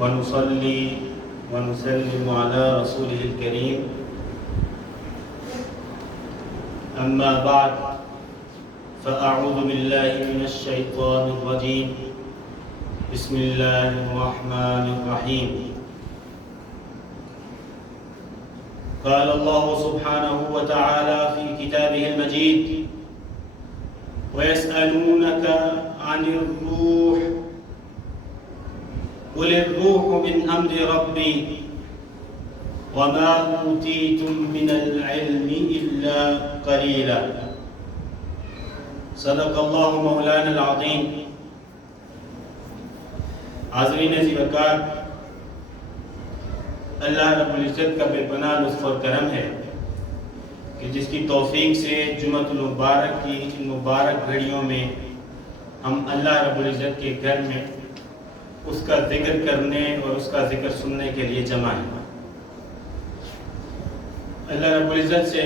ونصلي ونسلم على رسوله الكريم. أما بعد فأعوذ بالله من الشيطان الرجيم. بسم الله الرحمن الرحيم. قال الله سبحانه وتعالى في كتابه المجيد: ويسألونك عن الروح قل الروح من أمر ربي وما أوتيتم من العلم إلا قليلا. صدق الله مولانا العظيم. حاضرین عزیز وقار، اللہ رب العزت کا بے پناہ لطف اور کرم ہے کہ جس کی توفیق سے جمعۃ المبارک کی ان مبارک گھڑیوں میں ہم اللہ رب العزت کے گھر میں اس کا ذکر کرنے اور اس کا ذکر سننے کے لیے جمع ہیں. اللہ رب العزت سے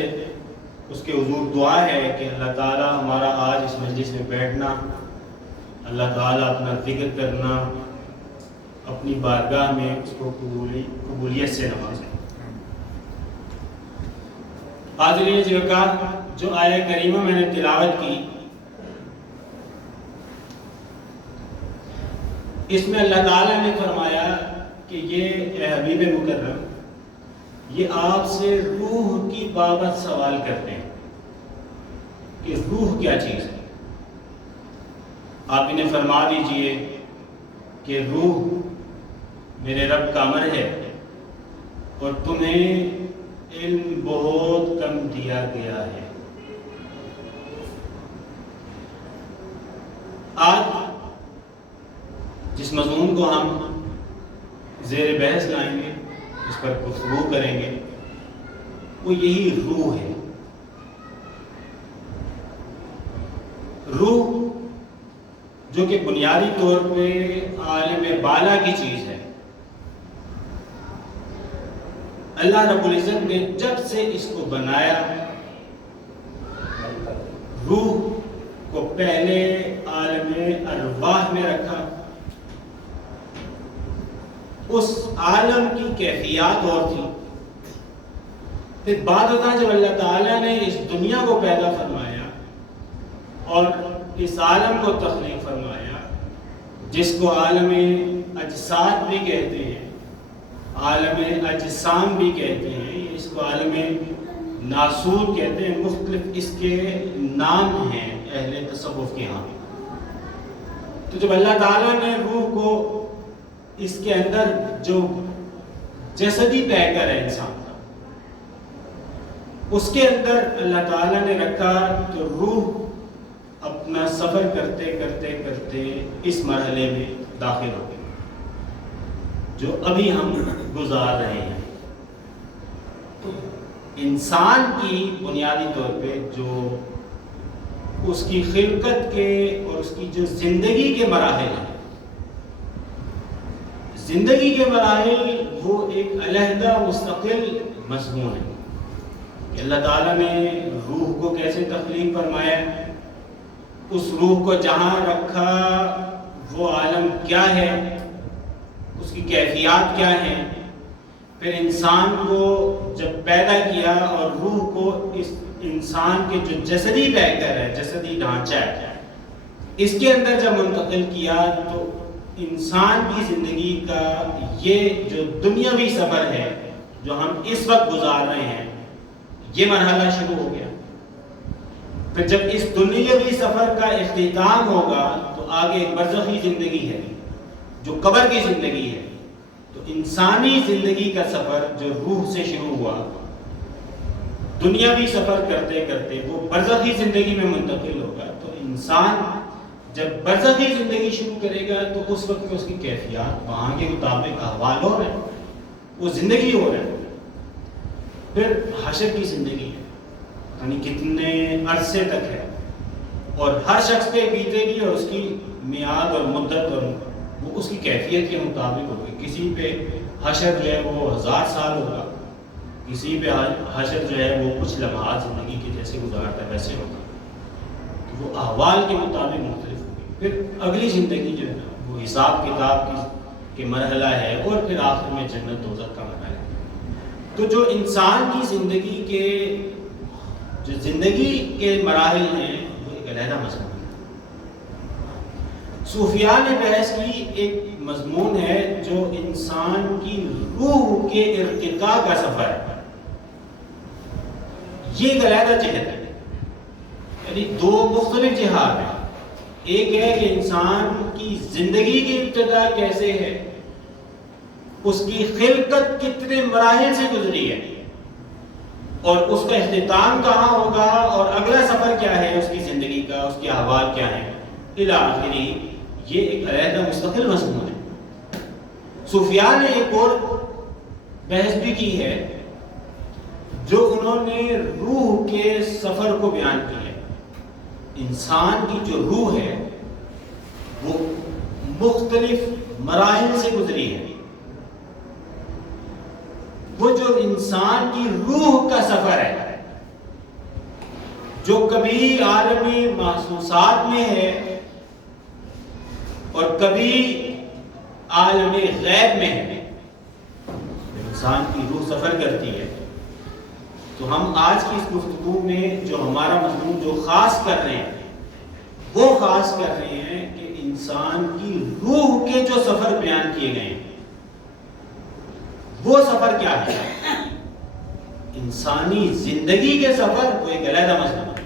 اس کے حضور دعا ہے کہ اللہ تعالیٰ ہمارا آج اس مجلس میں بیٹھنا، اللہ تعالیٰ اپنا ذکر کرنا، اپنی بارگاہ میں اس کو قبولیت سے نوازے. حاضرین وقار، جو آیہ کریمہ میں نے تلاوت کی، اس میں اللہ تعالیٰ نے فرمایا کہ یہ اے حبیب مکرم، یہ آپ سے روح کی بابت سوال کرتے ہیں کہ روح کیا چیز ہے. آپ انہیں فرما دیجئے کہ روح میرے رب کا امر ہے اور تمہیں علم بہت کم دیا گیا ہے. آج جس مضمون کو ہم زیر بحث لائیں گے، اس پر گفتگو کریں گے، وہ یہی روح ہے. روح جو کہ بنیادی طور پہ عالم بالا کی چیز ہے. اللہ رب العزت نے جب سے اس کو بنایا، روح کو پہلے عالم ارواح میں رکھا. اس عالم کی کیفیات اور تھی. پھر بعد ازاں جب اللہ تعالیٰ نے اس دنیا کو پیدا فرمایا اور اس عالم کو تخلیق فرمایا، جس کو عالم اجساد بھی کہتے ہیں، عالم اجسام بھی کہتے ہیں، اس کو عالم ناسور کہتے ہیں، مختلف اس کے نام ہیں اہل تصوف کے ہاں. تو جب اللہ تعالیٰ نے روح کو اس کے اندر جو جسدی پیکر ہے انسان کا، اس کے اندر اللہ تعالیٰ نے رکھا، تو روح اپنا سفر کرتے کرتے کرتے اس مرحلے میں داخل ہو گئی جو ابھی ہم گزار رہے ہیں. تو انسان کی بنیادی طور پہ جو اس کی خلقت کے اور اس کی جو زندگی کے مراحل ہیں، زندگی کے مراحل وہ ایک علیحدہ مستقل مضمون ہے کہ اللہ تعالیٰ نے روح کو کیسے تخلیق فرمایا، اس روح کو جہاں رکھا وہ عالم کیا ہے، اس کی کیفیات کیا ہیں. پھر انسان کو جب پیدا کیا اور روح کو اس انسان کے جو جسدی پیکر ہے، جسدی ڈھانچہ ہے، اس کے اندر جب منتقل کیا، تو انسان کی زندگی کا یہ جو دنیاوی سفر ہے جو ہم اس وقت گزار رہے ہیں، یہ مرحلہ شروع ہو گیا. پھر جب اس دنیاوی سفر کا اختتام ہوگا تو آگے ایک برزخی زندگی ہے جو قبر کی زندگی ہے. تو انسانی زندگی کا سفر جو روح سے شروع ہوا، دنیاوی سفر کرتے کرتے وہ برزخی زندگی میں منتقل ہوگا. تو انسان جب برزخی زندگی شروع کرے گا تو اس وقت میں اس کی کیفیات وہاں کے مطابق احوال ہو رہے ہیں، وہ زندگی ہو رہا ہے. پھر حشر کی زندگی ہے، یعنی کتنے عرصے تک ہے، اور ہر شخص پہ بیتے گی اور اس کی میعاد اور مدت اور وہ اس کی کیفیت کے مطابق ہوگی. کسی پہ حشر جو ہے وہ 1000 سال ہوگا، کسی پہ حشر جو ہے وہ کچھ لمحات زندگی کے جیسے گزارتا ہے ویسے ہوگا. تو وہ احوال کے مطابق مختلف ہوگی. پھر اگلی زندگی جو ہے نا وہ حساب کتاب کہ مرحلہ ہے، اور پھر آخر میں جنت دوزخ کا مرحلہ ہے۔ تو جو انسان کی زندگی کے مراحل ہیں وہ ایک علیحدہ مضمون ہے۔ صوفیاء نے بحث کی ایک مضمون ہے جو انسان کی روح کے ارتقاء کا سفر ہے۔ یہ ایک علیحدہ جہت ہے، یعنی دو مختلف جہات ہیں۔ ایک ہے کہ انسان کی زندگی کی ابتدا کیسے ہے، اس کی خلقت کتنے مراحل سے گزری ہے، اور اس کا اختتام کہاں ہوگا، اور اگلا سفر کیا ہے اس کی زندگی کا، اس کے احوال کیا ہیں الی آخری۔ یہ ایک علیحدہ مستقل مضمون ہے۔ صوفیاء نے ایک اور بحث بھی کی ہے جو انہوں نے روح کے سفر کو بیان کیا ہے۔ انسان کی جو روح ہے وہ مختلف مراحل سے گزری ہے۔ وہ جو انسان کی روح کا سفر ہے، جو کبھی عالمی محسوسات میں ہے اور کبھی عالم غیب میں ہے، انسان کی روح سفر کرتی ہے۔ تو ہم آج کی اس گفتگو میں جو ہمارا مضمون جو خاص کر رہے ہیں وہ خاص کر رہے ہیں کہ انسان کی روح کے جو سفر بیان کیے گئے ہیں وہ سفر کیا ہے۔ انسانی زندگی کے سفر وہ ایک علیحدہ مضمون ہے۔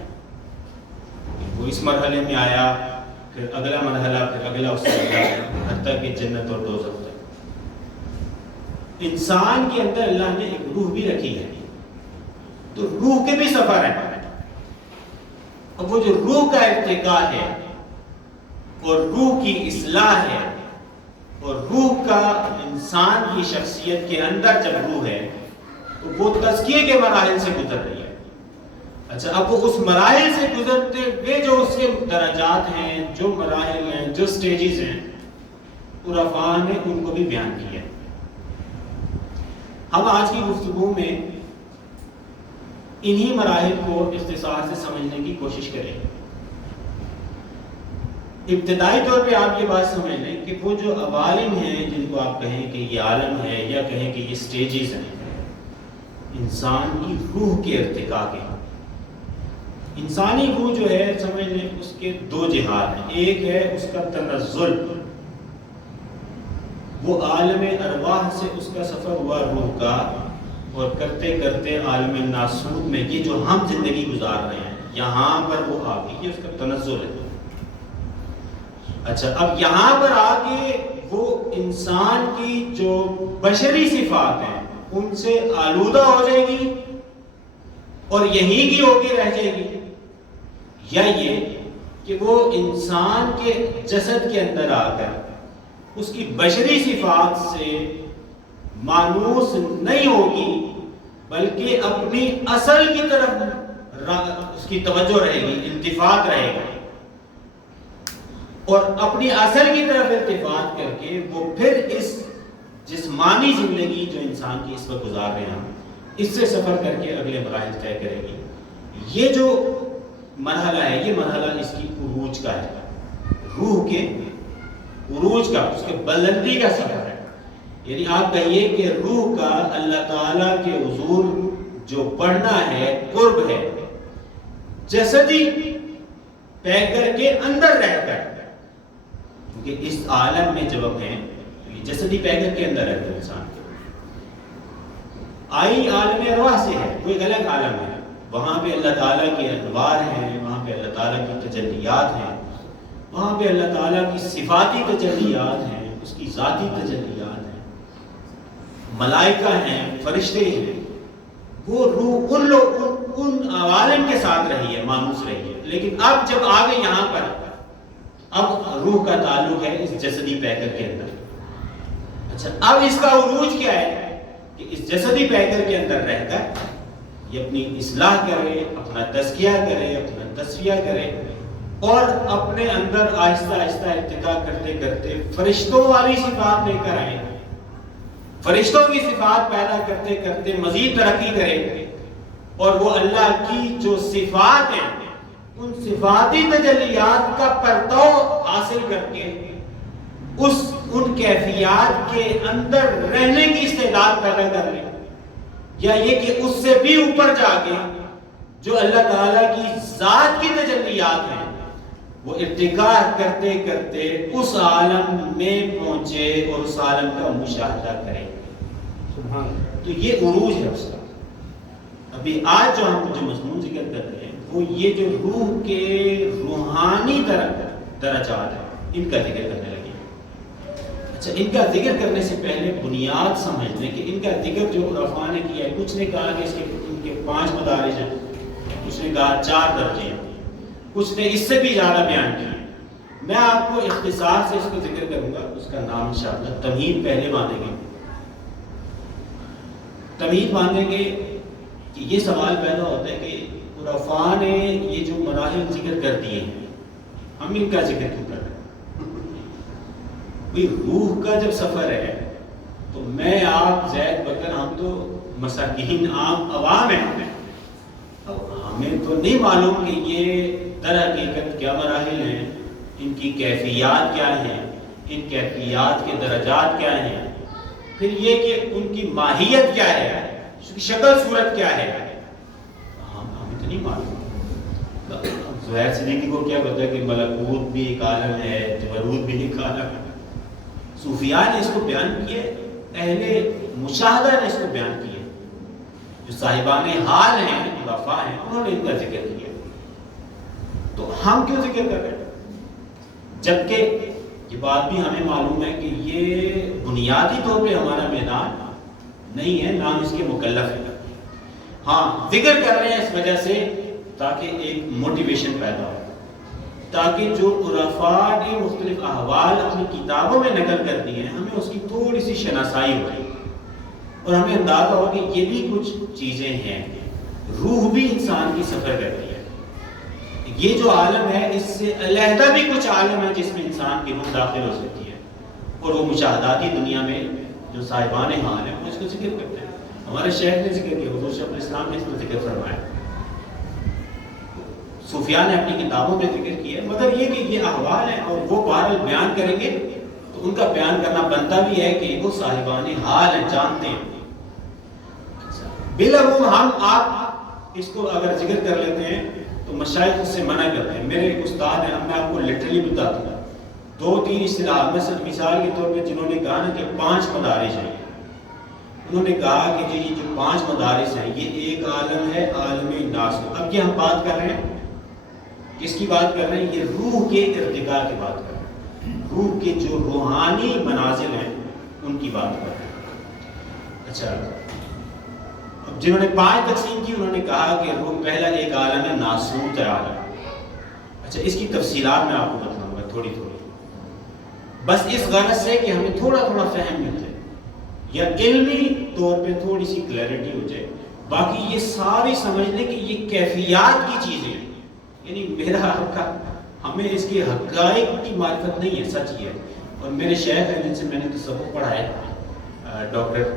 وہ اس مرحلے میں آیا، پھر اگلا مرحلہ، پھر اگلا، اس سے اگلا، حتیٰ کہ جنت اور دوزخ تک۔ انسان کے اندر اللہ نے ایک روح بھی رکھی ہے، تو روح کے بھی سفر ہے۔ اب وہ جو روح کا ارتقاء ہے اور روح کی اصلاح ہے اور روح کا انسان کی شخصیت کے اندر جب روح ہے تو وہ تزکیے کے مراحل سے گزر رہی ہے۔ اچھا، اب وہ اس مراحل سے گزرتے ہوئے جو اس کے درجات ہیں، جو مراحل ہیں، جو سٹیجز ہیں، عرفاء نے ان کو بھی بیان کیا ہے۔ ہم آج کی گفتگو میں انہی مراحل کو اختصار سے سمجھنے کی کوشش کریں۔ ابتدائی طور پہ آپ یہ بات سمجھ لیں کہ وہ جو عوالم ہیں، جن کو آپ کہیں کہ یہ عالم ہے یا کہیں کہ یہ سٹیجز ہیں، انسان کی روح کے ارتقاء کے۔ انسانی روح جو ہے، سمجھ لیں اس کے دو جہات ہیں۔ ایک ہے اس کا تنزل، وہ عالم ارواح سے اس کا سفر ہوا روح کا، اور کرتے کرتے عالم ناسوت میں یہ جو ہم زندگی گزار رہے ہیں یہاں پر وہ آ گئی، یہ اس کا تنزل ہے۔ اچھا، اب یہاں پر آگے وہ انسان کی جو بشری صفات ہیں ان سے آلودہ ہو جائے گی اور یہیں کی ہو کے رہ جائے گی، یا یہ کہ وہ انسان کے جسد کے اندر آ کر اس کی بشری صفات سے مانوس نہیں ہوگی، بلکہ اپنی اصل کی طرف اس کی توجہ رہے گی، التفات رہے گا، اور اپنی اصل کی طرف التفات کر کے وہ پھر اس جسمانی زندگی جو انسان کی اس وقت گزار رہے ہیں اس سے سفر کر کے اگلے مراحل طے کرے گی۔ یہ جو مرحلہ ہے، یہ مرحلہ اس کی عروج کا ہے، روح کے عروج کا، اس کے بلندی کا سفر ہے۔ یعنی آپ کہیے کہ روح کا اللہ تعالیٰ کے حضور جو بڑھنا ہے، قرب ہے، جسدی پیکر کے اندر رہ کر، کیونکہ اس عالم میں جب ہم ہیں تو یہ جسدی پیکر کے اندر رہتا ہے انسان، آئی عالم ارواح سے ہے، وہ ایک الگ عالم ہے، وہاں پہ اللہ تعالیٰ کے انوار ہیں، وہاں پہ اللہ تعالیٰ کی تجلیات ہیں، وہاں پہ اللہ تعالیٰ کی صفاتی تجلیات ہیں، اس کی ذاتی تجلیات ہیں، ملائکہ ہیں، فرشتے ہیں۔ وہ روح ان عوالم کے ساتھ رہی ہے، مانوس رہی ہے، لیکن اب جب آگے یہاں پر اب روح کا تعلق ہے اس جسدی پیکر کے اندر۔ اچھا، اب اس کا عروج کیا ہے کہ اس جسدی پیکر کے اندر رہ کر یہ اپنی اصلاح کرے، اپنا تزکیہ کرے، اپنا تصفیہ کرے، اور اپنے اندر آہستہ آہستہ ارتقاء کرتے کرتے فرشتوں والی صفات لے کر آئے، فرشتوں کی صفات پیدا کرتے کرتے مزید ترقی کرے، اور وہ اللہ کی جو صفات ہیں ان صفاتی تجلیات کا پرتو حاصل کر کے ان ان کیفیات کے اندر رہنے کی استعداد پیدا کر لیں، یا یہ کہ اس سے بھی اوپر جا کے جو اللہ تعالیٰ کی ذات کی تجلیات ہیں وہ ارتقا کرتے کرتے اس عالم میں پہنچے اور اس عالم کا مشاہدہ کریں. تو یہ عروج ہے اس کا. ابھی آج جو ہم جو مضمون ذکر کر رہے ہیں وہ یہ جو روح کے روحانی درجات ہیں ان کا ذکر کرنے لگے. اچھا، ان کا ذکر کرنے سے پہلے بنیاد سمجھ لیں کہ ان کا ذکر جو عرفاء نے کیا ہے، کچھ نے کہا کہ ان کے 5 مدارج ہیں، کچھ نے کہا 4 درجے ہیں، کچھ نے اس سے بھی زیادہ بیان کیا. میں آپ کو اختصار سے اس کو ذکر کروں گا. اس کا نام انشاءاللہ تمہید پہلے باندھیں گے. تمہید باندھیں گے کہ یہ سوال پیدا ہوتا ہے کہ عرفاء نے یہ جو مراحل ذکر کر دیے ہیں، ہم ان کا ذکر کیوں کر رہے ہیں؟ روح کا جب سفر ہے تو میں، آپ، زید، بکر، ہم تو مساکین عام عوام ہیں. اب ہمیں تو نہیں معلوم کہ یہ در حقیقت کیا مراحل ہیں، ان کی کیفیات کیا ہیں، ان کیفیات کے درجات کیا ہیں، پھر یہ کہ ان کی ماہیت کیا ہے، شکل صورت کیا ہے، ہمیں تو نہیں معلوم. زہیر صدیقی کو کیا پتا ہے کہ ملکوت بھی ایک عالم ہے، جبروت بھی ایک عالم ہے. صوفیاء نے اس کو بیان کیے، اہل مشاہدہ نے اس کو بیان کیے، جو صاحبان حال ہیں، عرفاء ہیں، انہوں نے ان کا ذکر کیا. تو ہم کیوں ذکر کر رہے ہیں؟ جبکہ یہ بات بھی ہمیں معلوم ہے کہ یہ بنیادی طور پہ ہمارا میدان نہیں ہے، نام اس کے مکلف ہے. ہاں، ذکر کر رہے ہیں اس وجہ سے تاکہ ایک موٹیویشن پیدا ہو، تاکہ جو عرفاء نے مختلف احوال اپنی کتابوں میں نقل کر دیے ہیں، ہمیں اس کی تھوڑی سی شناسائی ہو جائے اور ہمیں اندازہ ہو کہ یہ بھی کچھ چیزیں ہیں. روح بھی انسان کی سفر کرتی ہے. یہ جو عالم ہے اس سے علیحدہ بھی کچھ عالم ہے جس میں انسان کی روح داخل ہو سکتی ہے، اور وہ مشاہداتی دنیا میں جو صاحبان حال ہیں وہ اس کو ذکر کرتے ہیں. ہمارے شیخ نے ذکر کیا، حضور شیخ الاسلام نے اس کو ذکر فرمایا، صوفیاء نے اپنی کتابوں میں ذکر کیا. مگر یہ کہ یہ احوال ہیں اور وہ بہرحال بیان کریں گے تو ان کا بیان کرنا بنتا بھی ہے کہ وہ صاحبان حال ہیں، جانتے ہیں. بالعموم ہم آپ اس کو اگر ذکر کر لیتے ہیں تو مشائخ اس سے منع کرتے ہیں. میرے ایک استاد ہیں، میں آپ کو لٹرلی بتاتا ہوں، 2-3 اصطلاح میں صرف مثال کے طور پہ جنہوں نے کہا نا کہ 5 مدارج ہیں، انہوں نے کہا کہ یہ جو 5 مدارس ہیں یہ ایک عالم ہے، عالم ناسوت. اب یہ ہم بات کر رہے ہیں، کس کی بات کر رہے ہیں؟ یہ روح کے ارتقاء کی بات کر رہے ہیں، روح کے جو روحانی منازل ہیں ان کی بات کر رہے ہیں. اچھا، اب جنہوں نے 5 تقسیم کی انہوں نے کہا کہ روح پہلا ایک عالم ہے، ناسوت ہے عالم. اچھا، اس کی تفصیلات میں آپ کو بتاؤں گا تھوڑی تھوڑی، بس اس غرض سے کہ ہمیں تھوڑا تھوڑا فہم مل جائے یا علمی طور پہ تھوڑی سی کلیئرٹی ہو جائے. باقی یہ ساری سمجھ لیں کہ یہ کیفیات کی چیزیں ہیں، یعنی میرا ہمیں اس کے حقائق کی معرفت نہیں ہے، سچ یہ ہے. اور میرے شیخ ہیں جن سے میں نے تصوف پڑھا ہے، ڈاکٹر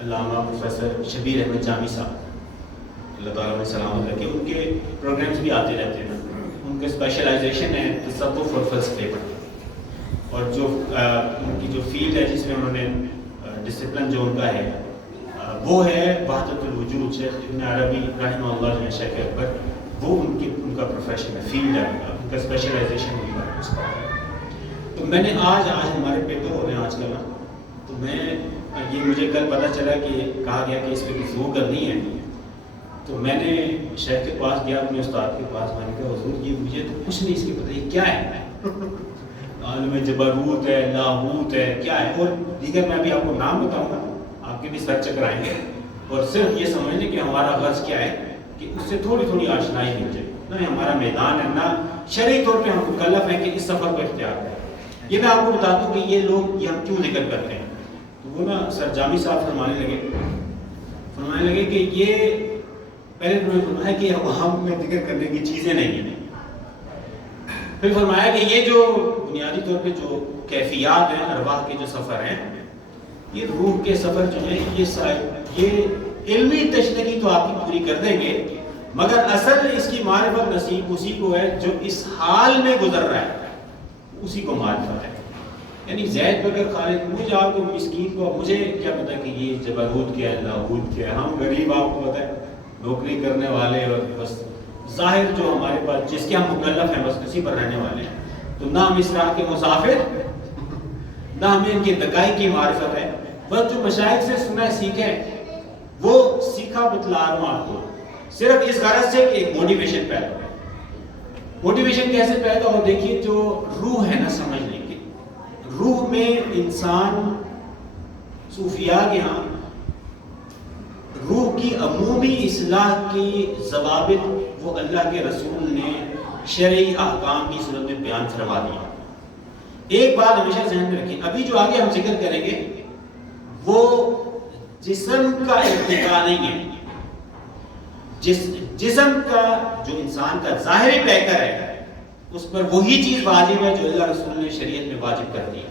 علامہ پروفیسر شبیر احمد جامی صاحب، اللہ تعالیٰ علیہ سلامت رکھے، ان کے پروگرامز بھی آتے رہتے ہیں. ان کے اسپیشلائزیشن ہے تصوف اور فلسفے پر، اور جو ان کی جو فیلڈ ہے جس میں انہوں نے ڈسپلن جو ان کا ہے وہ ہے وحدت الوجود. شیخ ابن عربی رحمہ اللہ جو ہے شیخ اکبر، وہ ان کا پروفیشن ہے، فیلڈ ہے ان کا اسپیشلائزیشن ہوئی ہے اس کا. تو میں نے آج ہمارے پیپر ہو رہے ہیں آج کل، تو میں یہ مجھے کل پتہ چلا کہ کہا گیا کہ اس پہ گفتگو کرنی ہے. تو میں نے شیخ کے پاس گیا، اپنے استاد کے پاس، میں نے کہا حضور یہ مجھے تو کچھ نہیں اس کے پتہ یہ کیا ہے، عالم جبروت ہے، لاہوت ہے، کیا ہے، اور دیگر میں بھی آپ کو نام بتاؤں گا، آپ کے بھی سر چکرائیں گے. اور صرف یہ سمجھ لیں کہ ہمارا غرض کیا ہے کہ اس سے تھوڑی تھوڑی آشنائی مل جائے. نہ ہمارا میدان ہے، نہ شرعی طور پہ ہم مکلف ہیں کہ اس سفر کو اختیار کریں. یہ میں آپ کو بتا دوں کہ یہ لوگ یہ ہم کیوں ذکر کرتے ہیں. تو وہ نا سر جامی صاحب فرمانے لگے کہ یہ پہلے انہوں نے فرمایا کہ ہم میں ذکر کرنے کی چیزیں نہیں ہیں. پھر فرمایا کہ یہ جو بنیادی طور پہ جو کیفیات ہیں، ارواح کے جو سفر ہیں، یہ روح کے سفر جو ہیں یہ علمی تشنگی تو آپ کی پوری کر دیں گے، مگر اصل اس کی معرفت نصیب اسی کو ہے جو اس حال میں گزر رہا ہے، اسی کو معرفت ہے. یعنی زید بکر خالد مجھے آپ کو مسکین کو مجھے کیا پتا کہ یہ جبروت کیا ہے لاہوت کیا ہے. ہم غریب آپ کو پتہ ہے نوکری کرنے والے اور بس ظاہر جو ہمارے پاس جس کے ہم مکلف ہیں بس اسی پر رہنے والے ہیں. تو نہ ہم اس راہ کے مسافر نہ ہمیں ان کی دکائی کی معرفت ہے. بس جو مشائخ سے سنا سیکھا ہے وہ سیکھا بتلا رہا ہوں آپ کو صرف اس غرض سے کہ ایک موٹیویشن پیدا ہو. موٹیویشن کیسے پیدا ہو؟ دیکھیے جو روح ہے نا سمجھنے کی روح میں انسان صوفیاء کے ہاں روح کی عمومی اصلاح کی ضوابط وہ اللہ کے رسول نے شرعی احکام کی صورت میں بیان فرما دیا. ایک بات ہمیشہ ذہن میں رکھیں ابھی جو آگے ہم ذکر کریں گے وہ جسم کا ارتقا نہیں ہے. جسم کا جو انسان کا ظاہری پیکر ہے اس پر وہی چیز واجب ہے جو اللہ رسول نے شریعت میں واجب کر دی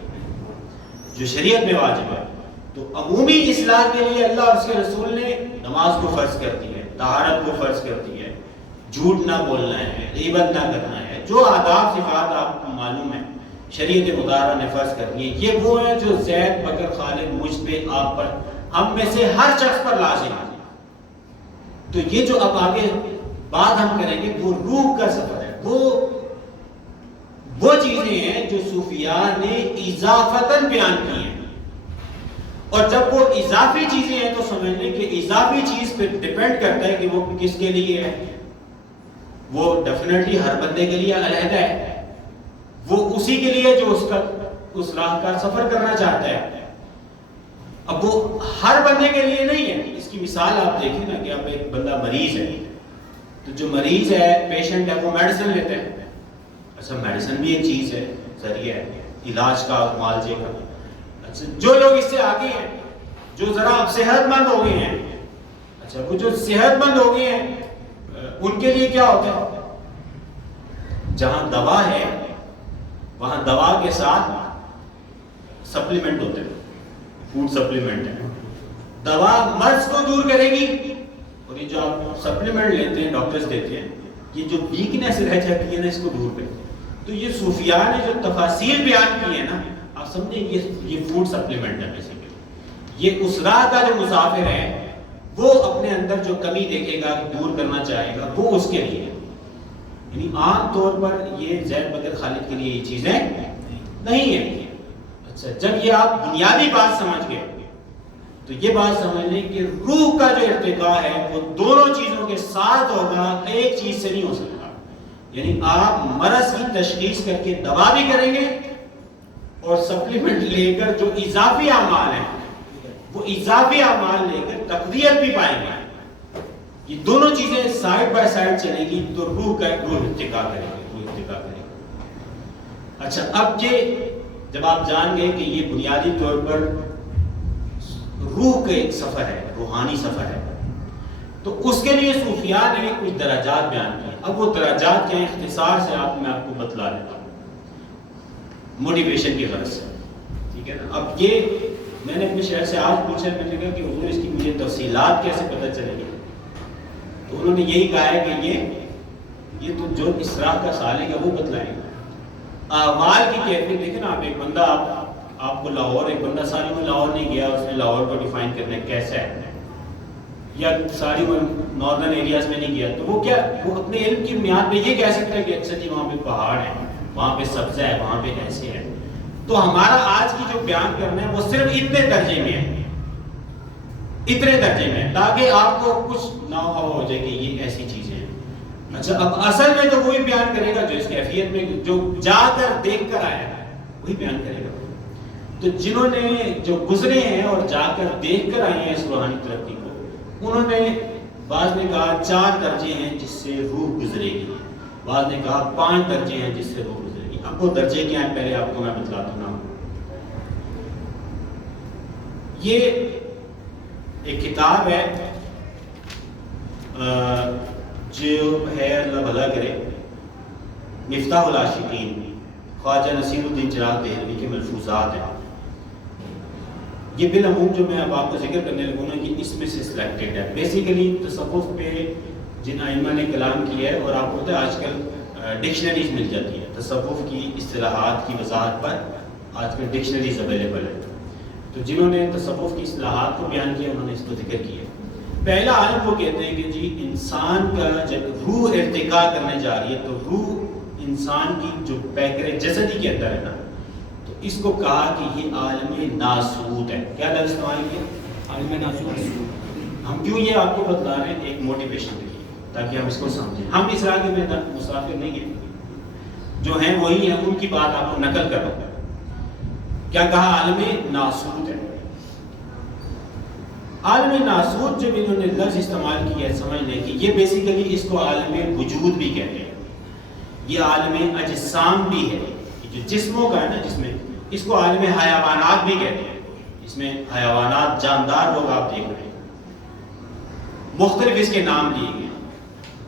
جو شریعت میں واجب ہے. تو عمومی اصلاح کے لیے اللہ اور اس کے رسول نے نماز کو فرض کر دی ہے, طہارت کو فرض کر دی ہے, جھوٹ نہ بولنا ہے, غیبت نہ کرنا ہے, جو آداب صفات آپ کو معلوم ہے شریعت مطہرہ نے فرض کر دی ہے. یہ وہ ہیں جو زید بکر خالد مجھ پہ آپ پر ہم میں سے ہر شخص پر لازم ہے. تو یہ جو اب آگے بات ہم کریں گے وہ روح کا سفر ہے. وہ چیزیں ہیں جو صوفیاء نے اضافتاً بیان کی ہیں اور جب وہ اضافی چیزیں ہیں تو سمجھ لیں کہ اضافی چیز پہ ڈیپینڈ کرتا ہے کہ وہ کس کے لیے ہے. وہ ڈیفینیٹلی ہر بندے کے لیے علیحدہ ہے. وہ اسی کے لیے جو اس راہ کا سفر کرنا چاہتا ہے. اب وہ ہر بندے کے لیے نہیں ہے. اس کی مثال آپ دیکھیں نا کہ اب ایک بندہ مریض ہے تو جو مریض ہے پیشنٹ ہے وہ میڈیسن لیتے ہیں. اچھا میڈیسن بھی ایک چیز ہے, ذریعہ ہے علاج کا, معالجے کا. اچھا جو لوگ اس سے آگے ہیں جو ذرا اب صحت مند ہو گئے ہیں, اچھا وہ جو صحت مند ہو گئے ہیں ان کے لیے کیا ہوتا ہے؟ جہاں دوا ہے وہاں دوا کے ساتھ سپلیمنٹ ہوتے ہیں, فوڈ سپلیمنٹ ہے. دوا مرض کو دور کرے گی اور یہ جو آپ سپلیمنٹ لیتے ہیں ڈاکٹرز دیتے ہیں یہ جو ویکنیس رہ جاتی ہے نا اس کو دور کرے. تو یہ صوفیاء نے جو تفاصیل بیان کی ہے نا آپ سمجھیں یہ فوڈ سپلیمنٹ ہے بیسیکلی. یہ اس راہ کا جو مسافر ہے وہ اپنے اندر جو کمی دیکھے گا دور کرنا چاہے گا وہ اس کے لیے ہے. یعنی عام طور پر یہ زید بکر خالد کے لیے یہ چیزیں نہیں ہیں. اچھا جب یہ آپ بنیادی بات سمجھ گئے تو یہ بات سمجھ لیں کہ روح کا جو ارتقاء ہے وہ دونوں چیزوں کے ساتھ ہوگا, ایک چیز سے نہیں ہو سکتا. یعنی آپ مرض کی تشخیص کر کے دوا بھی کریں گے اور سپلیمنٹ لے کر جو اضافی اعمال ہیں وہ اضافی اعمال لے کر تقویت بھی پائیں گے. یہ دونوں چیزیں سائیڈ بائی سائیڈ چلیں گی تو روح ارتقاء کرے گی. اچھا اب یہ جب آپ جان گئے کہ یہ بنیادی طور پر روح کا ایک سفر ہے, روحانی سفر ہے, تو اس کے لیے صوفیاء نے کچھ درجات بیان کیے. اب وہ درجات کے اختصار سے میں آپ کو بتلا دیتا ہوں موٹیویشن کی غرض سے. ٹھیک ہے نا. اب یہ میں نے اپنے شہر سے آج پوچھا, میں نے کہا کہ حضور اس کی مجھے تفصیلات کیسے پتہ چلے گی؟ تو انہوں نے یہی کہا ہے کہ یہ تو جو اس راہ کا سالک ہے وہ بتلائیں گے. اعمال کی کیفیت دیکھیں نا. آپ ایک بندہ آپ کو لاہور, ایک بندہ ساری میں لاہور نہیں گیا, اس نے لاہور کو ڈیفائن کرنا ہے کیسا ہے, یا ساری میں ناردرن ایریاز میں نہیں گیا تو وہ کیا وہ اپنے علم کی بنیاد پہ یہ کہہ سکتا ہے کہ اچھا جی وہاں پہ پہاڑ ہے, وہاں پہ سبزہ ہے, وہاں پہ ایسے ہے. تو ہمارا آج کی جو بیان کرنا ہے وہ صرف اتنے درجے میں ہے, اتنے درجے میں, تاکہ آپ کو کچھ نہ ہو جائے کہ یہ ایسی چیزیں ہیں. اچھا اب اصل میں تو وہی بیان کرے گا جو اس کیفیت میں جو جا کر دیکھ کر آیا ہے وہی بیان کرے گا. تو جنہوں نے جو گزرے ہیں اور جا کر دیکھ کر آئے ہیں اس روحانی ترقی کو, انہوں نے بعض نے کہا 4 درجے ہیں جس سے روح گزرے گی, بعض نے کہا 5 درجے ہیں جس سے روح گزرے گی. اب وہ درجے کیا ہیں پہلے آپ کو میں بتلاتا ہوں. یہ ایک کتاب ہے جو ہے اللہ بھلا کرے, مفتاح العاشقین, خواجہ نصیر الدین چراغ دہلوی کے ملفوظات ہیں. یہ بالعموم جو میں اب آپ کو ذکر کرنے لگوں نا کہ اس میں سے سلیکٹڈ ہے. بیسیکلی تصوف پہ جن ائمہ نے کلام کیا ہے, اور آپ کو پتہ ہے آج کل ڈکشنریز مل جاتی ہے تصوف کی اصطلاحات کی وضاحت پر آج کل ڈکشنریز اویلیبل ہے. تو جنہوں نے تصوف کی اصطلاحات کو بیان کیا انہوں نے اس کو ذکر کیا. پہلا عالم وہ کہتے ہیں کہ جی انسان کا جب روح ارتقا کرنے جا رہی ہے تو روح انسان کی جو پیکر جسدی کے اندر ہے نا، تو اس کو کہا کہ یہ عالم ناسوت ہے. کیا لفظ استعمال کیا؟ عالم ناسوت. ہم کیوں یہ آپ کو بتلا رہے ہیں؟ ایک موٹیویشن کے لیے تاکہ ہم اس کو سمجھیں. ہم اس علاقے میں مسافر نہیں ہیں، جو ہیں وہی ہیں، ان کی بات آپ کو نقل کر رہا ہوں. کیا کہا؟ عالم ناسوت ہے. عالم ناسوت جب انہوں نے لفظ استعمال کیا ہے سمجھ لیں کہ یہ بیسیکلی اس کو عالم وجود بھی کہتے ہیں. یہ عالم اجسام بھی ہے، جو جسموں کا ہے نا، جس میں اس کو عالم حیوانات بھی کہتے ہیں. اس میں حیوانات، جاندار لوگ آپ دیکھ رہے ہیں، مختلف اس کے نام لیے گئے.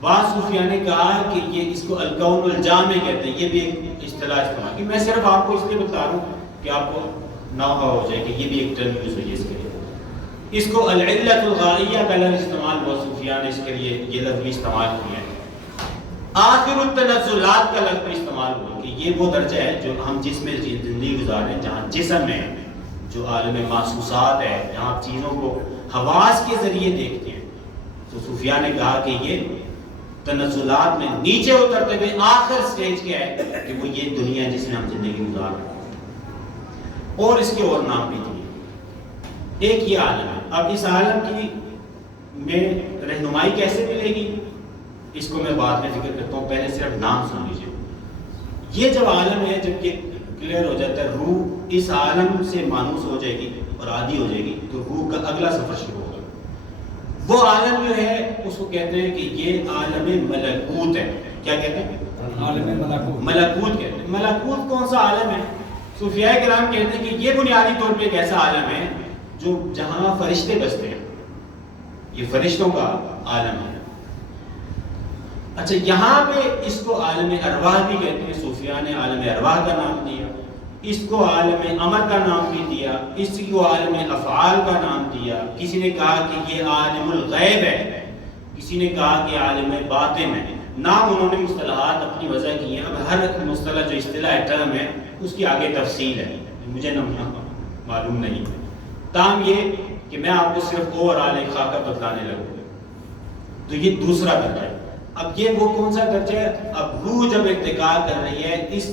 بعض صوفیاء نے کہا کہ یہ اس کو الکون الجامع کہتے ہیں. یہ بھی ایک اصطلاح استعمال کی. میں صرف آپ کو اس لیے بتا رہا ہوں کہ آپ کو نوحہ ہو جائے کہ یہ بھی ایک ٹرم یوز ہوئی ہے اس کے لیے. اس کو العلت الغائیہ کا لفظ استعمال بہت صوفیاء نے اس کے لیے یہ لفظ بھی استعمال کیا ہے. آخر التنزلات کا لفظ بھی استعمال ہوا کہ یہ وہ درجہ ہے جو ہم جس میں زندگی گزارے ہیں، جہاں جسم ہے، جو عالم محسوسات ہے، جہاں آپ چیزوں کو حواس کے ذریعے دیکھتے ہیں. تو صوفیاء نے کہا کہ یہ تنزلات میں نیچے اترتے ہوئے آخر سٹیج کیا ہے کہ وہ یہ دنیا ہے جس میں ہم زندگی گزار رہے ہیں. اور اس کے اور نام بھی دیے. ایک یہ عالم ہے. اب اس عالم کی میں رہنمائی کیسے ملے گی اس کو میں بعد میں ذکر کرتا ہوں، پہلے صرف نام سن لیجیے. یہ جب عالم ہے، جب کہ کلیئر ہو جاتا ہے، روح اس عالم سے مانوس ہو جائے گی اور عادی ہو جائے گی تو روح کا اگلا سفر شروع ہوگا. وہ عالم جو ہے اس کو کہتے ہیں کہ یہ عالم ملکوت ہے. کیا کہتے ہیں؟ عالم ملکوت. ملکوت کہتے ہیں. ملکوت کون سا عالم ہے؟ صوفیاء کرام کہتے ہیں کہ یہ بنیادی طور پہ ایک ایسا عالم ہے جو جہاں فرشتے بستے ہیں. یہ فرشتوں کا عالم ہے. اچھا، یہاں پہ اس کو عالم ارواح بھی کہتے ہیں. صوفیاء نے عالم ارواح کا نام دیا، اس کو عالم امر کا نام بھی دیا، اس کو عالم افعال کا نام دیا. کسی نے کہا کہ یہ عالم الغیب ہے، کسی نے کہا کہ عالم باطن ہے. نام انہوں نے مصطلحات اپنی وضع کی ہیں. اب ہر مصطلح جو اصطلاح ٹرم ہے اس کی آگے تفصیل ہے، مجھے نہ معلوم نہیں. تاہم یہ کہ میں آپ کو صرف اوورآل ایک خاکہ بتلانے لگوں. تو یہ دوسرا درجہ ہے. اب یہ وہ کون سا درجہ ہے؟ اب روح جب ارتقا کر رہی ہے اس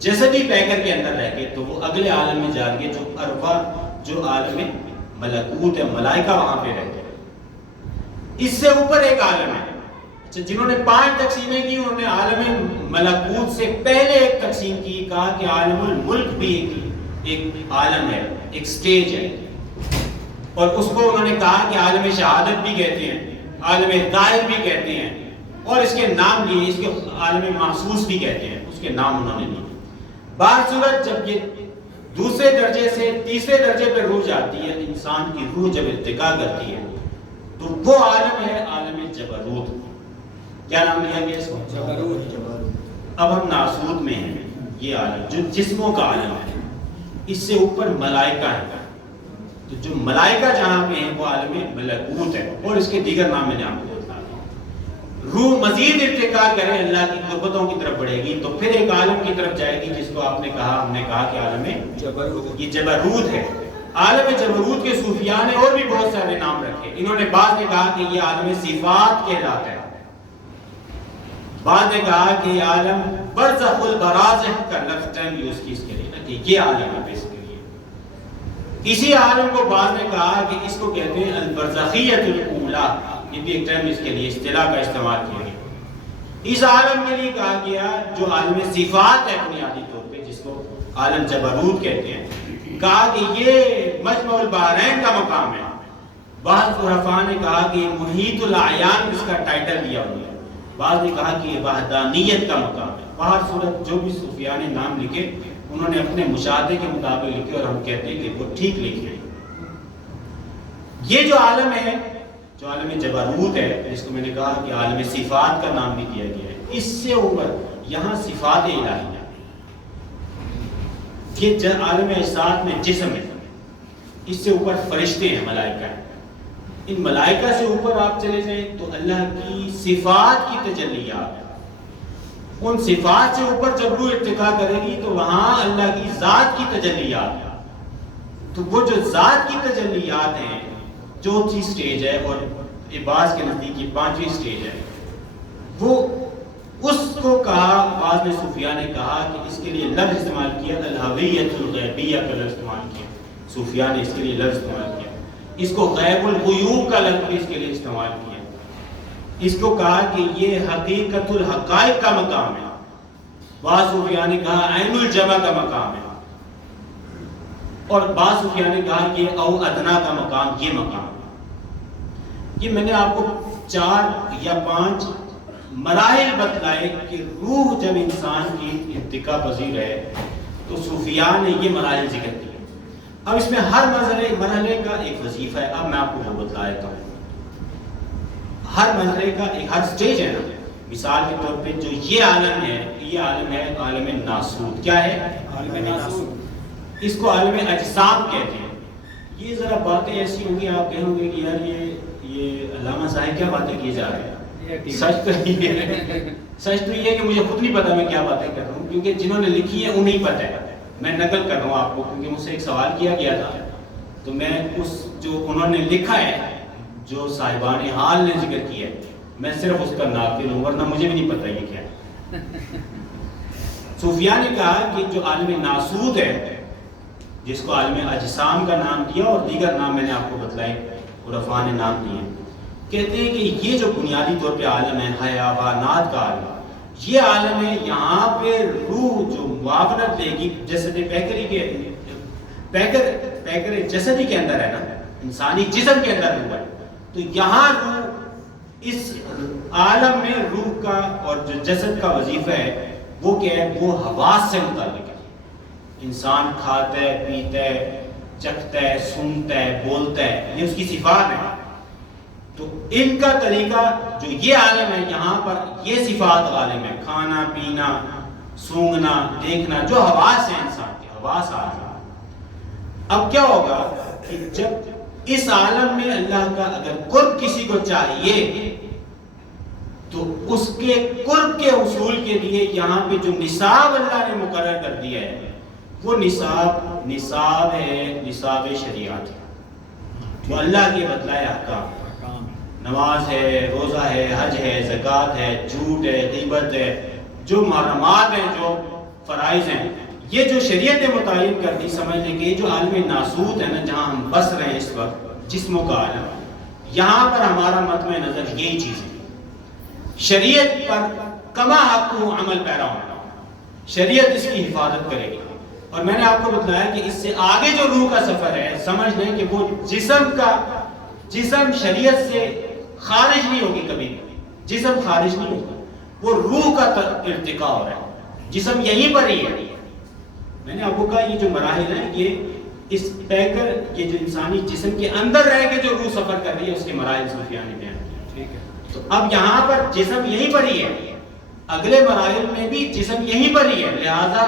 جسدی پیکر کے اندر رہ کے تو وہ اگلے عالم میں جا رہی ہے جو ارواح، جو عالم ملکوت ہے. ملائکہ وہاں پہ رہتے ہیں. اس سے اوپر ایک عالم ہے. اچھا، جنہوں نے 5 تقسیمیں کی انہوں نے عالم ملکوت سے پہلے ایک تقسیم کی، کہا کہ عالم الملک بھی ایک عالم ہے، ایک سٹیج ہے. اور اس کو انہوں نے کہا کہ عالم شہادت بھی کہتے ہیں، عالم ظاہر بھی کہتے ہیں، اور اس کے نام لیے، اس کے عالم محسوس بھی کہتے ہیں. اس کے نام انہوں نے لیے. بہرصورت جب یہ دوسرے درجے سے تیسرے درجے پہ روح جاتی ہے، انسان کی روح جب ارتقا کرتی ہے تو وہ عالم ہے عالم جبروت. کیا نام لیا گیا اس کو؟ جبروت. اب ہم ناسوت میں ہیں. یہ عالم جو جسموں کا عالم ہے، اس سے اوپر ملائکہ ہے. تو جو ملائکہ جہاں پہ ہیں وہ عالم ملکوت ہے. اور اس کے دیگر نام میں نے آپ کو بتا دیا. روح مزید ارتقا کرے، اللہ کی قربتوں کی طرف بڑھے گی تو پھر ایک عالم کی طرف جائے گی جس کو آپ نے کہا، ہم نے کہا کہ عالم جبروت. یہ جبروت ہے. عالم جبروت کے صوفیاء نے اور بھی بہت سارے نام رکھے. انہوں نے بعض نے کہا کہ یہ عالم صفات کہلاتا ہے، بعض نے کہا کہ یہ عالم برزخ البرازخ کا لفظ ٹرم یوز کی اس کے لیے کہ یہ عالم ہے. اس کے لیے اسی عالم کو بعض نے کہا کہ اس کو کہتے ہیں البرزخیت الاولی. یہ بھی ایک ٹرم اس کے لیے اصطلاح کا استعمال کیا گیا. اس عالم کے لیے کہا گیا جو عالم صفات ہے بنیادی طور پہ، جس کو عالم جبروت کہتے ہیں، کہا کہ یہ مجمع البحرین کا مقام ہے. بعض عرفاء نے کہا کہ محیط الاعیان اس کا ٹائٹل دیا ہوا ہے. بعض نے کہا کہ یہ وحدانیت کا مقام ہے. باہر صورت جو بھی صوفیاء نے نام لکھے انہوں نے اپنے مشاہدے کے مطابق لکھے اور ہم کہتے ہیں کہ وہ ٹھیک لکھے. یہ جو عالم ہے، جو عالم جبروت ہے، جس کو میں نے کہا کہ عالم صفات کا نام بھی دیا گیا ہے، اس سے اوپر یہاں صفات الہیہ، یہ عالم اجساد میں جسم ہے. اس سے اوپر فرشتے ہیں، ملائکہ ہیں. ان ملائکہ سے اوپر آپ چلے جائیں تو اللہ کی صفات کی تجلیات ہے. ان صفات سے اوپر جب روح ارتقا کرے گی تو وہاں اللہ کی ذات کی تجلیات، تو وہ جو ذات کی تجلیات ہیں چوتھی سٹیج ہے اور بعض کے نزدیک یہ 5ویں سٹیج ہے، وہ اس کو کہا، بعض میں صوفیاء نے کہا کہ اس کے لیے لفظ استعمال کیا الہویت الغیبیہ کا لفظ استعمال کیا، صوفیاء نے اس کے لیے لفظ استعمال کیا، اس کو غیب الغیوب کا لفظ بھی اس کے لیے استعمال کیا، اس کو کہا کہ یہ حقیقت الحقائق کا مقام ہے، بعض صوفیاء نے کہا عین الجمع کا مقام ہے، اور بعض صوفیاء نے کہا کہ او ادنا کا مقام یہ مقام ہے۔ یہ میں نے آپ کو 4 یا 5 مراحل بتلائے کہ روح جب انسان کی ارتقا پذیر ہے تو صوفیاء نے یہ مراحل ذکر کیے۔ اب اس میں ہر مرحلے کا ایک وظیفہ ہے، اب میں آپ کو وہ بتلا دیتا ہوں۔ ہر مرحلے کا ایک ہر سٹیج ہے نا، مثال کے طور پہ جو یہ عالم ہے، یہ عالم ہے عالم ناسوت۔ کیا ہے؟ عالم ناسوت۔ اس کو عالم اجسام کہتے ہیں۔ یہ ذرا باتیں ایسی ہوں گی آپ کہیں گے کہ یار یہ علامہ صاحب کیا باتیں کی جا رہے ہیں۔ سچ تو یہ ہے کہ مجھے خود نہیں پتا میں کیا باتیں کر رہا ہوں، کیونکہ جنہوں نے لکھی ہے انہیں پتہ ہے۔ میں نقل کر رہا ہوں آپ کو، کیونکہ مجھ سے ایک سوال کیا گیا تھا تو میں اس جو انہوں نے لکھا ہے، جو صاحبان حال نے ذکر کیا ہے، میں صرف اس کا ناقل ہوں، ورنہ مجھے بھی نہیں پتا یہ کیا ہے۔ صوفیاء نے کہا کہ جو عالم ناسوت ہے، جس کو عالم اجسام کا نام دیا اور دیگر نام میں نے آپ کو بتلائے، عرفاء نے نام دیے، کہتے ہیں کہ یہ جو بنیادی طور پہ عالم ہے حیوانات کا عالم، یہ عالم ہے، یہاں پہ روح جو معاونت لے گی جسد پیکری کے پیکر جسدی کے اندر ہے نا، انسانی جسم کے اندر روح ہے، تو یہاں روح اس عالم میں روح کا اور جو جسد کا وظیفہ ہے وہ کیا ہے؟ وہ حواس سے متعلق ہے۔ انسان کھاتا ہے، پیتا ہے، چکھتا ہے، سنتا ہے، بولتا ہے، یہ اس کی صفات ہے۔ تو ان کا طریقہ جو یہ عالم ہے، یہاں پر یہ صفات عالم ہے، کھانا پینا، سونگنا، دیکھنا، جو حواس ہیں انسان کے حواس عالم۔ اب کیا ہوگا کہ جب اس عالم میں اللہ کا اگر قرب کسی کو چاہیے تو اس کے قرب کے حصول کے لیے یہاں پہ جو نصاب اللہ نے مقرر کر دیا ہے وہ نصاب ہے، نصاب شریعت ہے، وہ اللہ کے بتلائے احکام، نماز ہے، روزہ ہے، حج ہے، زکوٰۃ ہے، جھوٹ ہے، غیبت ہے، جو محرمات ہیں، جو فرائض ہیں، یہ جو شریعت نے متعین کر دی، سمجھنے کہ جو عالم ناسوت ہے نا، جہاں ہم بس رہے ہیں اس وقت، جسموں کا عالم، یہاں پر ہمارا مطمع نظر یہی چیز ہے، شریعت پر کما حق عمل پیرا ہونا، شریعت اس کی حفاظت کرے گی۔ اور میں نے آپ کو بتایا کہ اس سے آگے جو روح کا سفر ہے، سمجھ لیں کہ وہ جسم شریعت سے خارج نہیں ہوگی، کبھی جسم خارج نہیں ہوگا، وہ روح کا ارتقا ہو رہا ہے، جسم یہیں پر ہی ہے۔ میں نے آپ کو کہا یہ جو مراحل ہیں، یہ اس پیکر، یہ جو انسانی جسم کے اندر رہ کے جو روح سفر کر رہی ہے، اس کے مراحل صوفیاء نے بیان کیا۔ تو اب یہاں پر جسم یہیں پر ہی ہے، اگلے مراحل میں بھی جسم یہیں پر ہی ہے، لہذا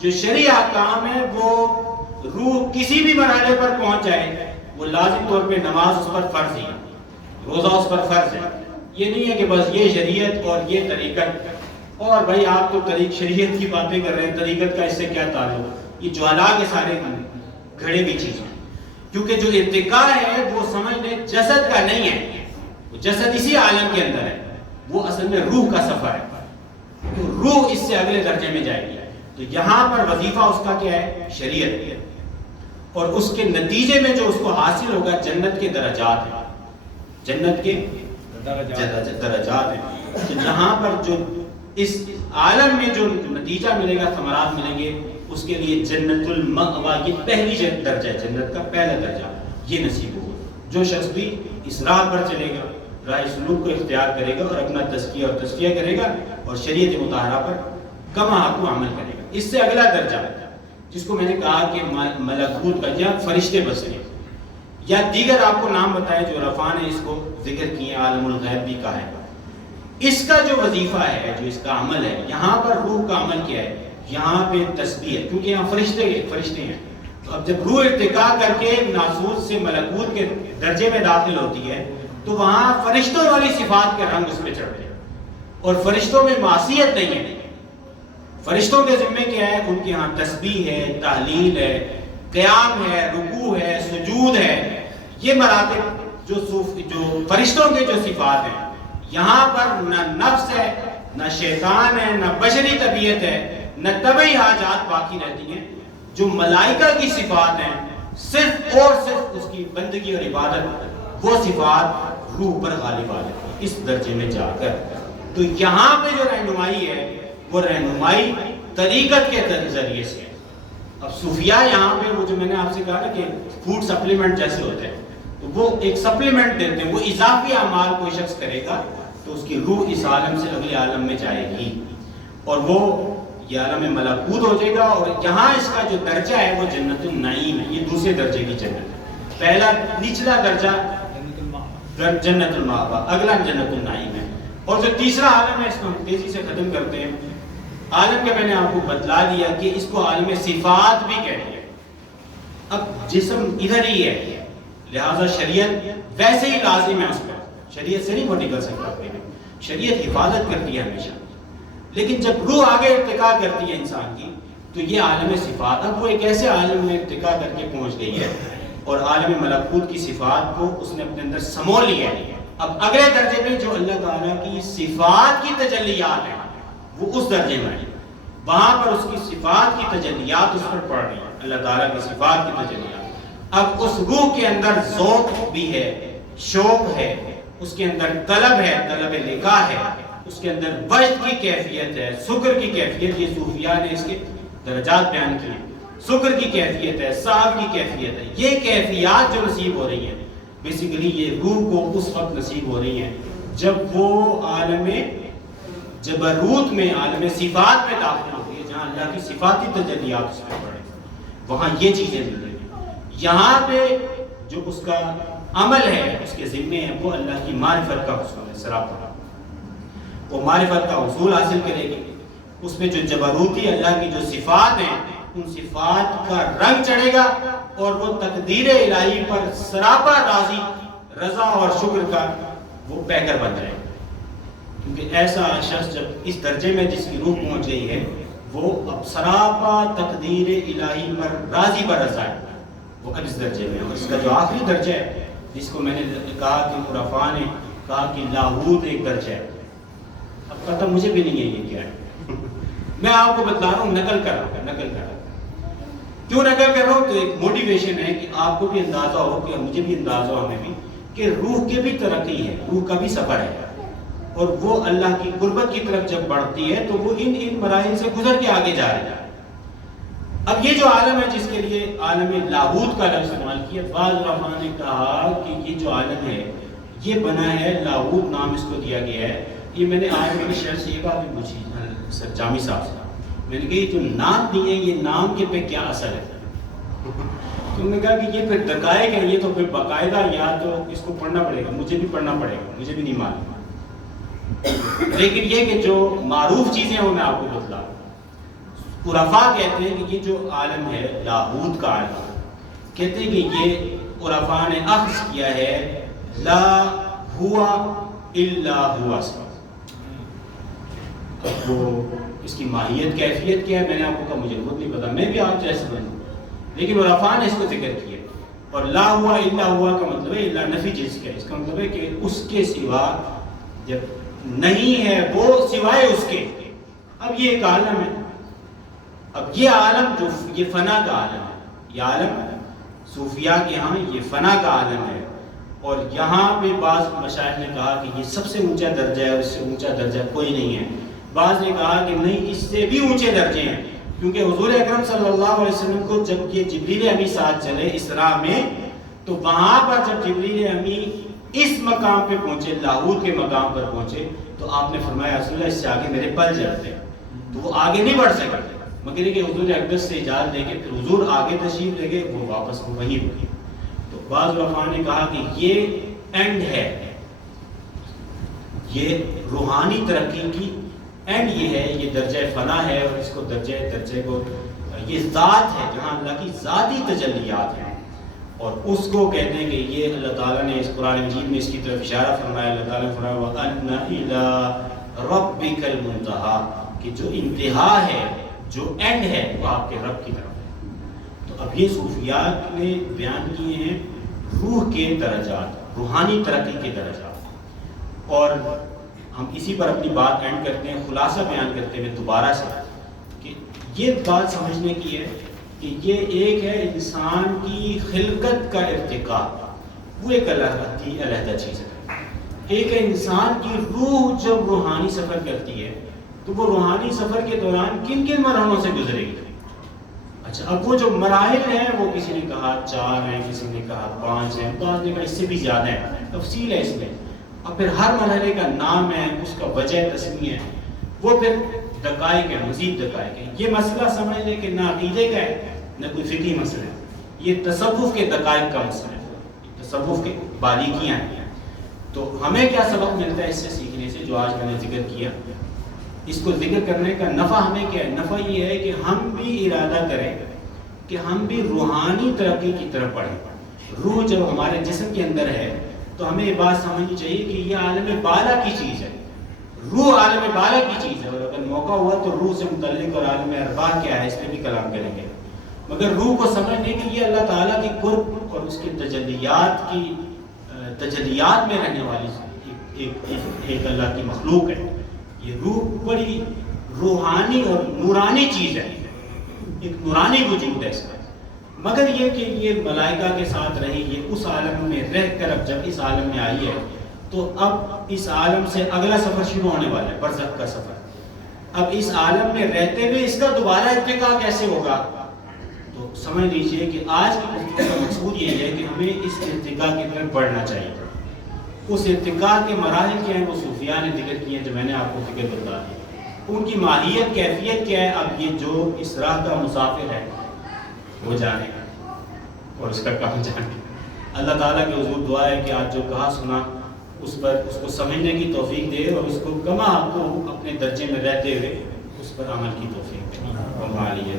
جو شرعی احکام ہے وہ روح کسی بھی مرحلے پر پہنچ جائے وہ لازم طور پہ نماز اس پر فرض ہے، روزہ اس پر فرض ہے۔ یہ نہیں ہے کہ بس یہ شریعت اور یہ طریقت، اور بھائی آپ تو شریعت کی باتیں کر رہے ہیں، طریقت کا اس سے کیا تعلق؟ یہ جوالا کے سارے گھڑے بھی چیزیں، کیونکہ جو ارتقاء ہے وہ سمجھ لیں جسد کا نہیں ہے، وہ جسد اسی عالم کے اندر ہے، وہ اصل میں روح کا سفر ہے، تو روح اس سے اگلے درجے میں جائے گی۔ تو یہاں پر وظیفہ اس کا کیا ہے؟ شریعت، اور اس کے نتیجے میں جو اس کو حاصل ہوگا جنت کے درجات ہیں، جنت کے درجات ہیں۔ تو یہاں پر جو اس عالم میں جو نتیجہ ملے گا، ثمرات ملیں گے، اس کے لیے جنت المأویٰ کی پہلی درجہ ہے، جنت کا پہلا درجہ یہ نصیب ہوگا۔ جو شخص بھی اس راہ پر چلے گا، راہ سلوک کو اختیار کرے گا اور اپنا تزکیہ اور تزکیہ کرے گا اور شریعت مطہرہ پر کما حق عمل کرے گا، اس سے اگلا درجہ جس کو میں نے کہا کہ ملکوت کا یا فرشتے بسیں، یا دیگر آپ کو نام بتائے جو عرفاء نے اس کو ذکر کیے، عالم الغیب بھی کہا ہے۔ اس کا جو وظیفہ ہے، جو اس کا عمل ہے، یہاں پر روح کا عمل کیا ہے؟ یہاں پہ تسبیح ہے، کیونکہ یہاں فرشتے ہیں۔ تو اب جب روح ارتقاء کر کے ناسوت سے ملکوت کے درجے میں داخل ہوتی ہے تو وہاں فرشتوں والی صفات کے رنگ اس پہ چڑھتے ہیں، اور فرشتوں میں معصیت نہیں ہے، فرشتوں کے ذمے کیا ہے؟ ان کے ہاں تسبیح ہے، تحلیل ہے، قیام ہے، رکوع ہے، سجود ہے. یہ مراتب جو فرشتوں کے جو صفات ہیں، یہاں پر نہ نفس ہے، نہ شیطان ہے، نہ بشری طبیعت ہے، نہ طبعی حاجات باقی رہتی ہیں. جو ملائکہ کی صفات ہیں، صرف اور صرف اس کی بندگی اور عبادت، وہ صفات روح پر غالب آ جاتی ہیں اس درجے میں جا کر. تو یہاں پہ جو رہنمائی ہے وہ رہنمائی طریقت کے ذریعے سے ہے. اب صوفیاء یہاں پہ وہ جو میں نے آپ سے کہا نا کہ فوڈ سپلیمنٹ جیسے ہوتے ہیں، تو وہ ایک سپلیمنٹ دیتے ہیں. وہ اضافی اعمال کوئی شخص کرے گا تو اس کی روح اس عالم سے اگلے عالم میں جائے گی اور وہ یہ عالم ملکوت ہو جائے گا. اور یہاں اس کا جو درجہ ہے وہ جنت النعیم ہے. یہ دوسرے درجے کی جنت ہے. پہلا نچلا درجہ جنت المأویٰ، اگلا جنت النعیم ہے. اور جو تیسرا عالم ہے اس کو ہم تیزی سے ختم کرتے ہیں. عالم کا میں نے آپ کو بتلا دیا کہ اس کو عالم صفات بھی کہتے ہیں. اب جسم ادھر ہی ہے، لہذا شریعت ویسے ہی لازم ہے اس پر. شریعت سے نہیں وہ نکل سکتا. شریعت حفاظت کرتی ہے ہمیشہ. لیکن جب روح آگے ارتقا کرتی ہے انسان کی تو یہ عالم صفات، اب وہ ایک ایسے عالم میں ارتقا کر کے پہنچ گئی ہے اور عالم ملکوت کی صفات کو اس نے اپنے اندر سمو لیا ہے. اب اگلے درجے میں جو اللہ تعالیٰ کی صفات کی تجلیات ہیں وہ اس درجے میں ہے. وہاں پر اس کی صفات کی تجلیات اس پر پڑ رہی ہیں، اللہ تعالیٰ کی صفات کی تجلیات. اب اس روح کے اندر ذوق بھی ہے، شوق ہے، اس کے اندر طلب ہے، طلب لقاء ہے، اس کے اندر وجد کی کیفیت ہے، شکر کی کیفیت. یہ صوفیاء نے اس کے درجات بیان کیے. شکر کی کیفیت ہے، صاحب کی کیفیت ہے. یہ کیفیات جو نصیب ہو رہی ہیں بیسیکلی یہ روح کو اس وقت نصیب ہو رہی ہیں جب وہ عالم جبروت میں، عالم صفات میں داخل ہوتی ہے، جہاں اللہ کی صفاتی تجلیات اس میں پڑے، وہاں یہ چیزیں مل رہی ہیں. یہاں پہ جو اس کا عمل ہے، اس کے ذمے ہے، وہ اللہ کی معرفت کا حصول ہے. سراپا وہ معرفت کا حصول حاصل کرے گی. اس میں جو جبروتی اللہ کی جو صفات ہیں ان صفات کا رنگ چڑھے گا اور وہ تقدیر الہی پر سراپا راضی، رضا اور شکر کا وہ پیکر بن جائے گا. کیونکہ ایسا شخص جب اس درجے میں جس کی روح پہنچ گئی ہے وہ اب سراپا تقدیر الہی پر راضی برضا ہے. وہ اب اس درجے میں. اور اس کا جو آخری درجہ ہے جس کو میں نے کہا کہ عرفاء نے کہا کہ لاہوت ایک درجہ ہے. اب پتہ مجھے بھی نہیں ہے یہ کیا ہے. میں آپ کو بتلا رہا ہوں، نقل کر رہا ہوں. کیوں نقل کر رہا ہوں؟ تو ایک موٹیویشن ہے کہ آپ کو بھی اندازہ ہو، کہ مجھے بھی اندازہ ہو، ہمیں بھی، کہ روح کے بھی ترقی ہے، روح کا بھی سفر ہے. اور وہ اللہ کی قربت کی طرف جب بڑھتی ہے تو وہ ان مراحل سے گزر کے آگے جا رہا ہے. اب یہ جو عالم ہے جس کے لیے عالم لاہوت کا لفظ استعمال کیا، بعض علماء نے کہا کہ یہ جو عالم ہے یہ بنا ہے، لاہوت نام اس کو دیا گیا ہے. یہ میں نے آج میری شہر سے یہ بات بھی پوچھی سر جامی صاحب سے. میں نے کہا یہ جو نام دیے ہیں یہ نام کے پہ کیا اثر ہے؟ تو انہوں نے کہا کہ یہ پھر دقائق ہے، یہ تو پھر باقاعدہ یا تو اس کو پڑھنا پڑے گا، مجھے بھی پڑھنا پڑے گا، مجھے بھی نہیں معلوم. لیکن یہ کہ جو معروف چیزیں ہیں وہ میں آپ کو بتلا. عرفاء کہتے ہیں کہ یہ جو عالم ہے لاہوت کا عالم، کہتے ہیں کہ یہ عرفاء نے اخذ کیا ہے لا ہوا الا ہوا سے. وہ اس کی ماہیت کیفیت کیا ہے میں نے آپ کو کہا مجھے خود نہیں پتا، میں بھی آپ جیسے بنوں. لیکن عرفاء نے اس کو ذکر کیا. اور لا ہوا الا ہوا کا مطلب ہے الا نفی جنس کا. اس کا مطلب ہے کہ اس کے سوا جب نہیں ہے وہ سوائے اس کے. اب یہ ایک عالم ہے. اب یہ عالم جو یہ فنا کا عالم ہے، یہ عالم صوفیاء کے ہاں یہ فنا کا عالم ہے. اور یہاں پہ بعض مشائخ نے کہا کہ یہ سب سے اونچا درجہ ہے، اس سے اونچا درجہ کوئی نہیں ہے. بعض نے کہا کہ نہیں، اس سے بھی اونچے درجے ہیں. کیونکہ حضور اکرم صلی اللہ علیہ وسلم کو جب یہ جبریل امی ساتھ چلے اسراء میں، تو وہاں پر جب جبریل امی اس مقام پہ پہنچے، لاہوت کے مقام پر پہنچے، تو آپ نے فرمایا رسول اللہ اس سے آگے میرے پل جلتے ہیں. تو وہ آگے نہیں بڑھ سکتے مگر کہ حضور اقدس سے اجازت لے کے پھر حضور آگے تشریف لے گئے، وہ واپس وہیں رکے. تو بعض علماء نے کہا کہ یہ اینڈ ہے، یہ روحانی ترقی کی اینڈ یہ ہے، یہ درجہ فنا ہے. اور اس کو درجے کو یہ ذات ہے جہاں اللہ کی ذاتی تجلیات ہیں. اور اس کو کہتے ہیں کہ یہ اللہ تعالیٰ نے اس قرآن مجید میں اس کی طرف اشارہ فرمایا. اللہ تعالیٰ نے فرمایا وَأَنَّ إِلَىٰ رَبِّكَ الْمُنْتَهَىٰ، کہ جو انتہا ہے، جو اینڈ ہے، وہ آپ کے رب کی طرف ہے۔ تو اب یہ صوفیات نے بیان کیے ہیں روح کے درجات، روحانی ترقی کے درجات، اور ہم اسی پر اپنی بات اینڈ کرتے ہیں، خلاصہ بیان کرتے ہوئے دوبارہ سے کہ یہ بات سمجھنے کی ہے کہ یہ ایک ہے انسان کی خلقت کا ارتقاء، وہ ایک علیحدہ چیز ہے۔ ایک ہے انسان کی روح جب روحانی سفر کرتی ہے تو وہ روحانی سفر کے دوران کن کن مرحلوں سے گزرے گی۔ اچھا، اب وہ جو مراحل ہیں وہ کسی نے کہا 4 ہیں، کسی نے کہا 5 ہیں، بعض نے کہا اس سے بھی زیادہ ہے، تفصیل ہے اس میں، اور پھر ہر مرحلے کا نام ہے، اس کا وجہ تسمیہ ہے، وہ پھر دقائق ہے، مزید دقائق ہے۔ یہ مسئلہ سمجھ لیں کہ نہ عقیدے کا ہے نہ کوئی فقہی مسئلہ ہے، یہ تصوف کے دقائق کا مسئلہ ہے، تصوف کے باریکیاں ہیں۔ تو ہمیں کیا سبق ملتا ہے اس سے سیکھنے سے، جو آج میں نے ذکر کیا، اس کو ذکر کرنے کا نفع ہمیں کیا ہے؟ نفع یہ ہے کہ ہم بھی ارادہ کریں کہ ہم بھی روحانی ترقی کی طرف بڑھیں۔ روح جب ہمارے جسم کے اندر ہے تو ہمیں یہ بات سمجھنی چاہیے کہ یہ عالم بالا کی چیز ہے، روح عالم بالا کی چیز ہے، اور اگر موقع ہوا تو روح سے متعلق اور عالم ارواح کیا ہے اس پہ بھی کلام کریں گے، مگر روح کو سمجھنے کہ یہ اللہ تعالیٰ کی قرب اور اس کی تجلیات میں رہنے والی ایک اللہ کی مخلوق ہے۔ یہ روح بڑی روحانی اور نورانی چیز ہے، ایک نورانی وجود ہے اس کا، مگر یہ کہ یہ ملائکہ کے ساتھ رہی، یہ اس عالم میں رہ کر اب جب اس عالم میں آئی ہے تو اب اس عالم سے اگلا سفر شروع ہونے والا ہے، برزخ کا سفر۔ اب اس عالم میں رہتے ہوئے اس کا دوبارہ ارتقاء کیسے ہوگا؟ تو سمجھ لیجئے کہ آج کی گفتگو کا مقصود یہ ہے کہ ہمیں اس ارتقاء کی طرف بڑھنا چاہیے۔ اس ارتقاء کے مراحل کیا ہیں وہ صوفیاء نے ذکر کیے ہیں، جو میں نے آپ کو ذکر بتا دیا۔ ان کی ماہیت، کیفیت کیا ہے، اب یہ جو اس راہ کا مسافر ہے وہ جانے اور اس کا کام جانے۔ اللہ تعالیٰ کی حضور دعا ہے کہ آج جو کہا سنا اس پر اس کو سمجھنے کی توفیق دے، اور اس کو کما کو اپنے درجے میں رہتے ہوئے اس پر عمل کی توفیق دے۔